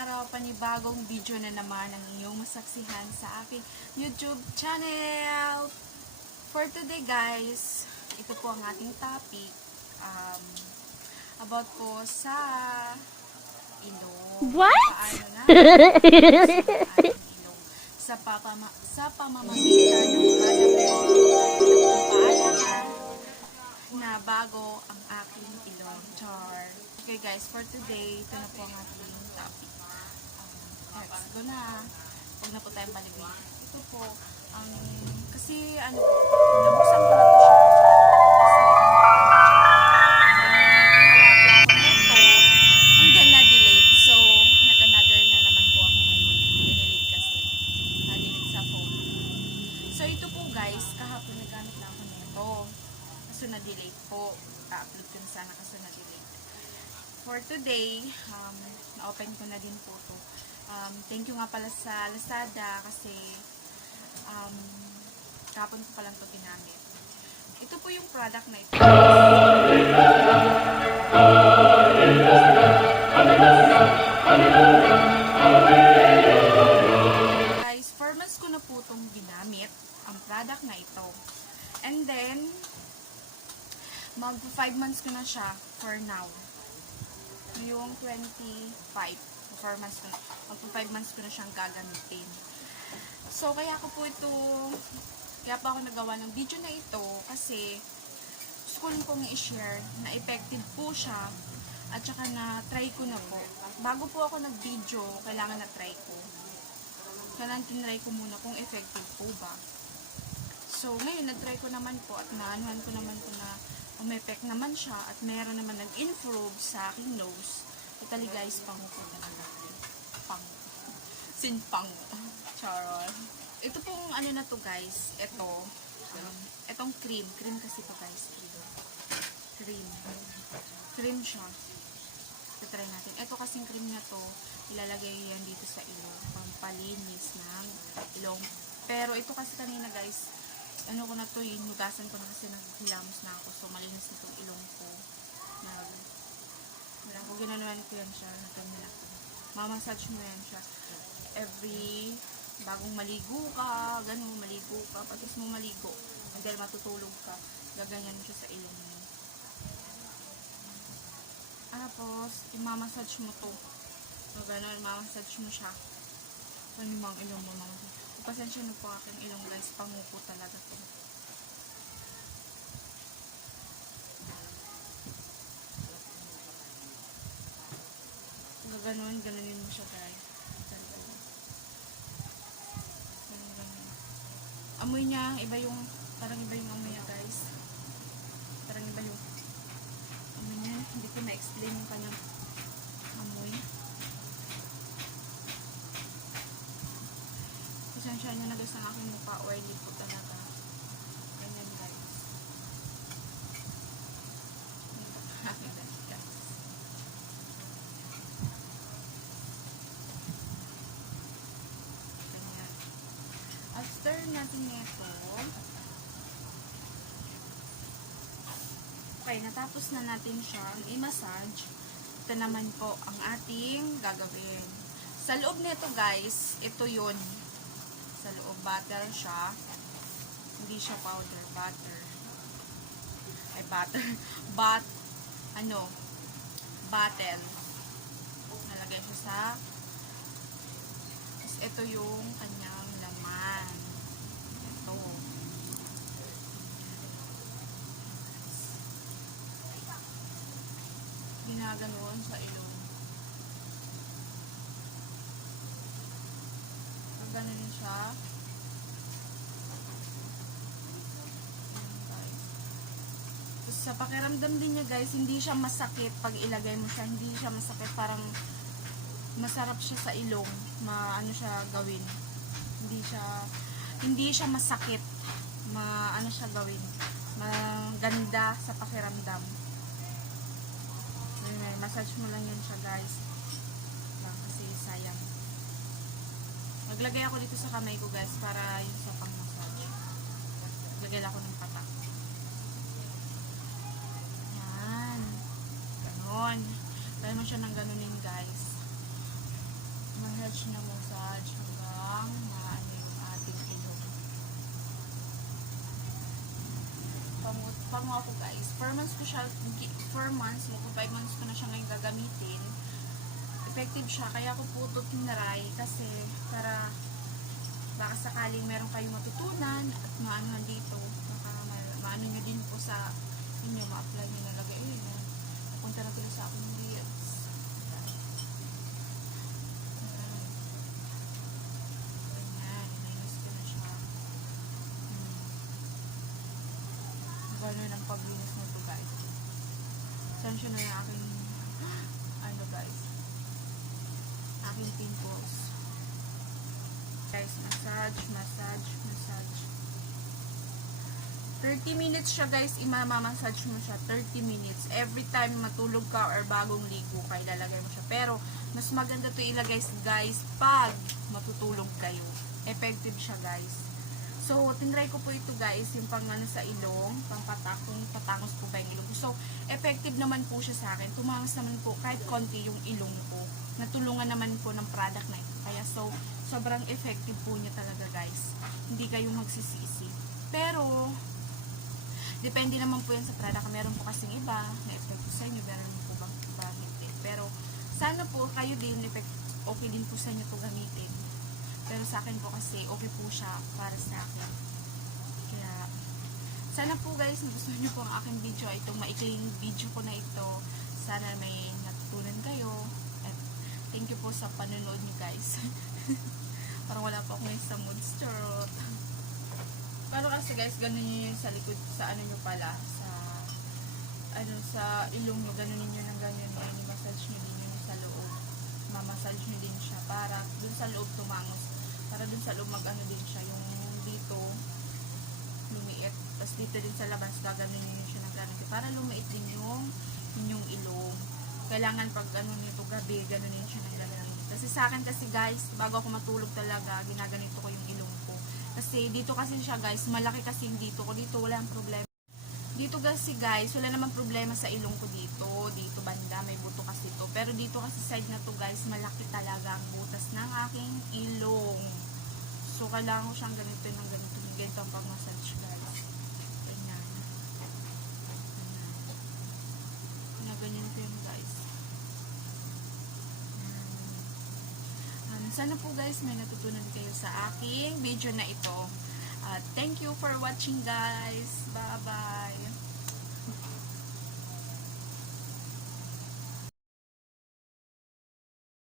araw, panibagong video na naman ang inyong masaksihan sa aking YouTube channel. For today guys, ito po ang ating topic about po sa ilong. What? Paano na sa ating ilong sa pamamagitan ng paalaala na bago ang aking ilong. Char. Okay guys, for today, ito na po ang ating topic. Let's go na. Huwag na po tayong balibin. Ito po, kasi nabuksan ko na po siya. And then na-delete. So, nag-another na naman po ako ngayon. Na-delete kasi. Na-delete sa phone. So, ito po guys, kahapon nagamit na ako nito. Kaso na-delete po. Ta-upload ko na sana kaso na-delete. For today, na-open ko na din po ito. Thank you nga pala sa Lazada kasi kapon ko palang ito ginamit. Ito po yung product na ito. Guys, 4 months ko na po itong ginamit, ang product na ito. And then, mag 5 months ko na siya for now. Yung 25 4 months ko na. Mag 5 months ko na siyang gagamitin. So, kaya pa ako nagawa ng video na ito kasi gusto ko lang pong i-share na effective po siya at saka na try ko na po. Bago po ako nag-video, kailangan na try ko. Kailangan tinry ko muna kung effective po ba. So, ngayon, nag-try ko naman po at naanuhan ko naman po na umepek naman siya at meron naman nag-improve sa aking nose. Totally guys, pango po talaga. Pango. Sinpang. Charot. Ito pong ano na to guys. Itong cream. Cream kasi to guys. Cream. Cream siya. Try natin. Ito kasing cream na to, ilalagay yan dito sa ilong. Pampalinis ng ilong. Pero ito kasi kanina guys, ano ko na to, hinugasan ko na kasi naghilamos na ako. So, malinis na itong ilong ko. Wala ko, ginanuan ko yan siya. Mamassage mo yan siya. Every, bagong maligo ka, ganun, maligo ka. Pagkas mo maligo, dahil matutulog ka, gaganyan mo siya sa ilong mo. Tapos, imamassage mo to. So, ganun, mamassage mo siya. Ano yung mga ilong mo, mamassage. Pasensya na po aking ilong guys, pangupo talaga to. Ganunin mo siya guys. Ganun. Amoy niya, parang iba yung amoy niya guys. Parang iba yung amoy niya. Hindi ko na-explain yung kanyang amoy. Pasensya nyo na guys ang aking mukha, oily po talaga. Ganyan guys. Ganyan. After natin ito, okay, natapos na natin siyang i-massage. Ito naman po ang ating gagawin. Sa loob nito guys, ito yun. Sa loob, butter siya. Hindi siya powder, butter. Ay, butter. Bottle. Nalagay siya sa tapos ito yung kanyang laman. Ito. Ginaganon sa ilong. Gano'n siya. Tapos sa pakiramdam din niya guys, hindi siya masakit pag ilagay mo siya. Hindi siya masakit. Parang masarap siya sa ilong. Ano siya gawin. Hindi siya masakit. Ano siya gawin. Maganda sa pakiramdam. Massage mo lang yan siya guys. Kasi sayang. Maglagay ako dito sa kamay ko guys para yung sa pang-massage. Maglagay ako ng patak. Yan. Ganon. Dahil mo siya ng ganunin guys. massage hanggang maano yung ating ilong. Pango ako guys. 4 months ko siya, 4 months, 5 months ko na siya ngayon gagamitin. Effective siya, kaya ako po ito tinaray kasi para baka sakaling meron kayong matutunan at maanohan dito, baka maano nyo din po sa inyo, ma-apply nyo na lagay. Ayun na, punta na tuloy sa aking reels. Ganyan, inayos ko na siya. Gano'n ang paglinis na ito guys. Saan siya na yung aking ano guys, aking pimples. Guys, massage, massage, massage. 30 minutes siya guys, imamamassage mo siya, 30 minutes. Every time matulog ka or bagong ligo ka, ilalagay mo siya. Pero, mas maganda to ilagay guys pag matutulog kayo. Effective siya guys. So, tinry ko po ito guys, yung pang ano sa ilong, pang patakong, patangos po ba yung ilong. So, effective naman po siya sa akin. Tumangos naman po kahit konti yung ilong ko. Natulungan naman po ng product na ito. Kaya so, sobrang effective po niya talaga guys. Hindi kayo magsisisi. Pero, depende naman po yan sa product. Meron po kasing iba na effective sa inyo. Meron po bang iba hindi. Pero, sana po kayo din, okay din po sa inyo ito gamitin. Pero sa akin po kasi, okay po siya para sa akin. Kaya, sana po guys, gusto niyo po ang aking video. Itong maikling video ko na ito. Sana may natutunan kayo. At thank you po sa panonood niyo guys. Parang wala pa ako ngayon sa mood. Pero kasi guys, ganun yun sa likod, sa ano nyo pala, sa ilong nyo, ganunin nyo ng ganyan yun, i-massage nyo din yun sa loob. Mamassage nyo din siya para dun sa loob tumangos. Para dun sa loob mag-ano din siya, yung dito lumiit. Tapos dito din sa labas, gaganunin nyo siya ng ganun. Para lumiit din yung inyong ilong. Kailangan pag ano nito gabi, ganunin siya ng ganun. Kasi sa akin kasi guys, bago ako matulog talaga, ginaganito ko yung ilong ko. Kasi dito kasi siya guys, malaki kasi yung dito ko. Dito wala ang problema. Dito kasi guys, wala namang problema sa ilong ko dito. Dito banda, may buto kasi to. Pero dito kasi side na to guys, malaki talaga ang butas ng aking ilong. So, kailangan ko siyang ganito ng ganito. Ganito ang pag-massage guys. Ganyan. Ganyan ko yun guys. Sana po guys, may natutunan kayo sa aking video na ito. Thank you for watching guys. Bye-bye.